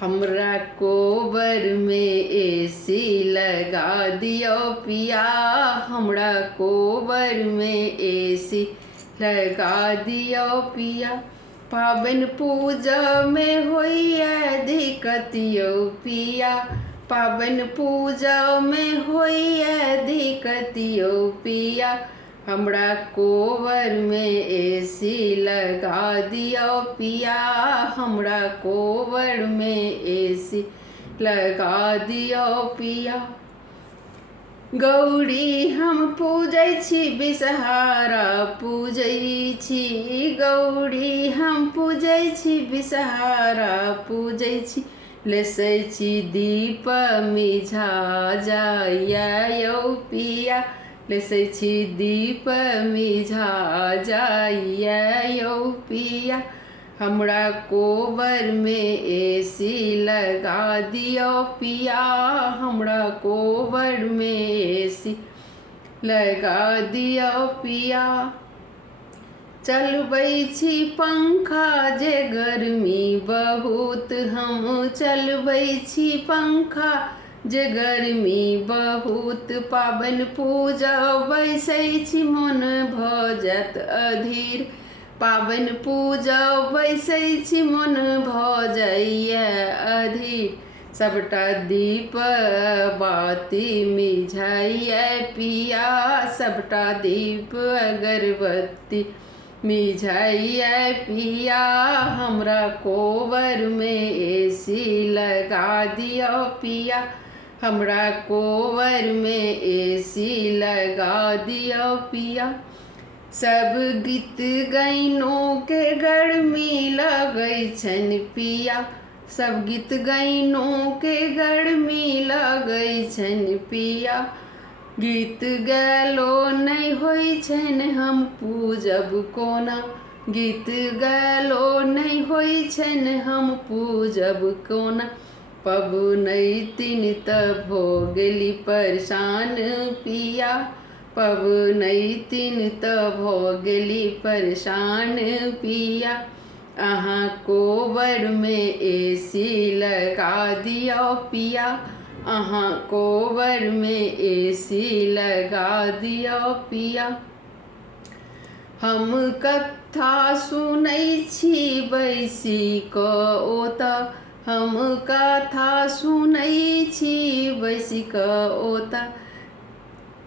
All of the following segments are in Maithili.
हमरा कोबर में एसी लगा दियो पिया। हमरा कोबर में एसी लगा दियो पिया। पाबन पूजा में होइए दिक्कतियो पिया। पाबन पूजा में होइए दिक्कतियो पिया। हमरा कोबर में एसी लगा दियो पिया। हमरा कोबर में एसी लगा दियो पिया। गौरी हम पूजै छी विषहारा पूजै छी। गौरी हम पूजै छी विषहारा पूजै छी। लेसै छी दीप मिझा जाइए पिया। लेसै छी दीप मिझा जाइए पिया। हमरा कोबर में एसी लगा दियो पिया। हमरा कोबर में एसी लगा दियो पिया। चलबै छी पंखा जे गर्मी बहुत हम चलबै छी पंखा जे गर्मी बहुत। पाबन पूजा बैसै छी मन भऽ जायत अधीर। पाबन पूजा बैसै छी मन भऽ जाइए अधीर। सबटा दीप बाती मिझाइए पिया। सबटा दीप अगरबत्ती मिझाइए पिया। हमरा कोबर में एसी लगा दियो पिया। हमरा कोबर में एसी लगा दियो पिया। सब गीत गाइनों के गर्मी लगै छनि पिया। सब गीत गाइनों के गर्मी लगै छनि पिया। गीत गैलो नहीं होइ छनि हम पूजब कोना। गीत गैलो नहीं होइ छनि हम पूजब कोना। पबनैतिन तऽ भऽ गेली परेशान पिया। पबनैतिन तऽ भऽ गेली परेशान पिया। अहाँ कोबर में एसी लगा दियो पिया। अहाँ कोबर में एसी लगा दियो पिया। हम कथा सुनै छी बैसी कऽ ओतऽ। हम कथा सुनै छी बैसी कऽ ओतऽ।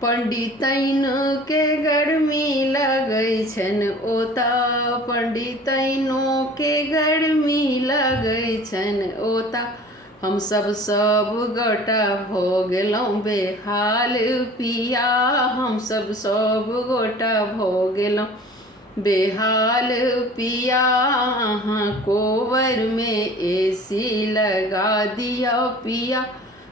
पंडितैन के गर्मी लगै छनि ओतऽ। पंडितैनों के गर्मी लगै छनि ओतऽ। हमसब सब गोटा भऽ गेलहुँ बेहाल पिया। हमसब सब गोटा भऽ गेलहुँ बेहाल पिया। अहाँ कोबर में एसी लगा दियो पिया।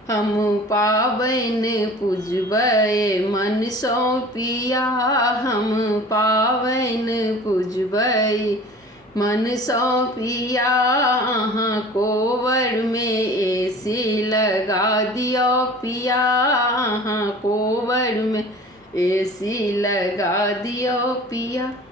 हम पाबन पूजबै मनसँ पिया। हम पाबन पूजबै मनसँ पिया। अहाँ कोबर में एसी लगा दियो पिया। अहाँ कोबर में एसी लगा दियो पिया।